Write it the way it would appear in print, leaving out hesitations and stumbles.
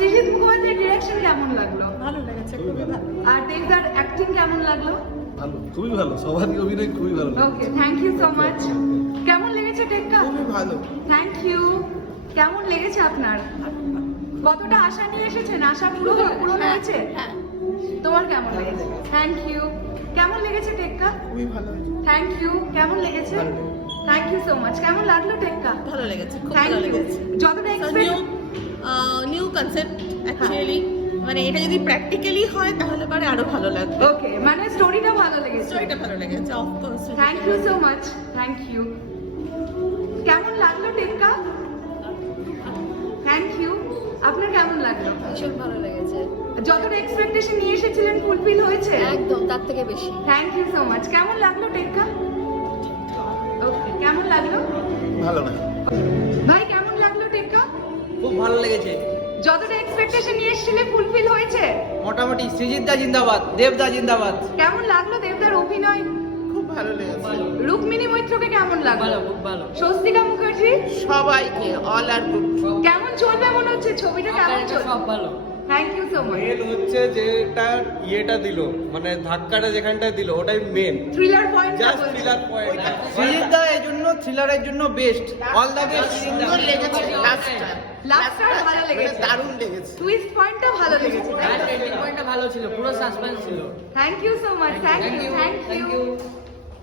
সৃজিত মুখোপাধ্যায়ের ডিরেকশন কেমন লাগলো? ভালো লেগেছে, খুবই ভালো। আর দেবদার অ্যাক্টিং কেমন লাগলো? ভালো, খুবই ভালো, সবারই অভিনয় খুবই ভালো। Okay, thank you so much. কেমন লেগেছে টেক্কা? খুবই ভালো। Thank you. কেমন লেগেছে আপনার? কতটা আশা নিয়ে এসেছেন? আশা পূরণ হয়েছে? হ্যাঁ, তোমার কেমন লেগেছে? Thank you. কেমন লেগেছে টেক্কা? খুবই ভালো হয়েছে। Thank you. কেমন লেগেছে? Thank you so much. কেমন লাগলো টেক্কা? ভালো লেগেছে, খুব থ্যাংক ভালো ইউ। লেগেছে। যতটা এক্সপেক্ট নিউ কনসেপ্ট অ্যাকচুয়ালি, মানে এটা যদি প্র্যাকটিক্যালি হয় তাহলে পরে আরো ভালো লাগবে। ওকে, মানে স্টোরিটা ভালো লেগেছে। স্টোরিটা ভালো লেগেছে, of course. Thank you so much. Thank you. কেমন লাগলো টেক্কা? Thank you. আপনার কেমন লাগলো? ভীষণ ভালো লেগেছে, যতটা এক্সপেকটেশন নিয়ে এসেছিলেন ফুলফিল হয়েছে? একদম তার থেকে বেশি। Thank you so much. কেমন লাগলো টেক্কা? ওকে, কেমন লাগলো? ভালো না, ভাই কেমন লাগলো টেক্কা? খুব ভালো লেগেছে। যতটা এক্সপেকটেশন নিয়ে এসেছিলেন ফুলফিল হয়েছে? মোটামুটি সৃজিত দা জিন্দাবাদ, দেবদা জিন্দাবাদ। কেমন লাগলো দেবদার অভিনয়? খুব ভালো লেগেছে। রুক্মিণী মৈত্রকে কেমন লাগলো? ভালো, খুব ভালো। স্বস্তিকা মুখার্জি সবাইকে অল আর গুড। কেমন চলবে মনে হচ্ছে? ছবিটা কেমন চলবে? সব ভালো। Thank you so much. Main হচ্ছে যেটা ইয়েটা দিল, মানে ধাক্কাটা যেখানটা দিল ওটাই main, thriller point just thriller point. Srijit da এই জন্য থ্রিলারের জন্য বেস্ট, অল দ্য বেস্ট। সুন্দর লেগেছে লাস্টটা। লাস্টটা ভালো লেগেছে, দারুণ লেগেছে। টুইস্ট পয়েন্টটা ভালো লেগেছে। পয়েন্টটা ভালো ছিল, পুরো সাসপেন্স ছিল। Thank you so much. Thank you. Thank thank you. You.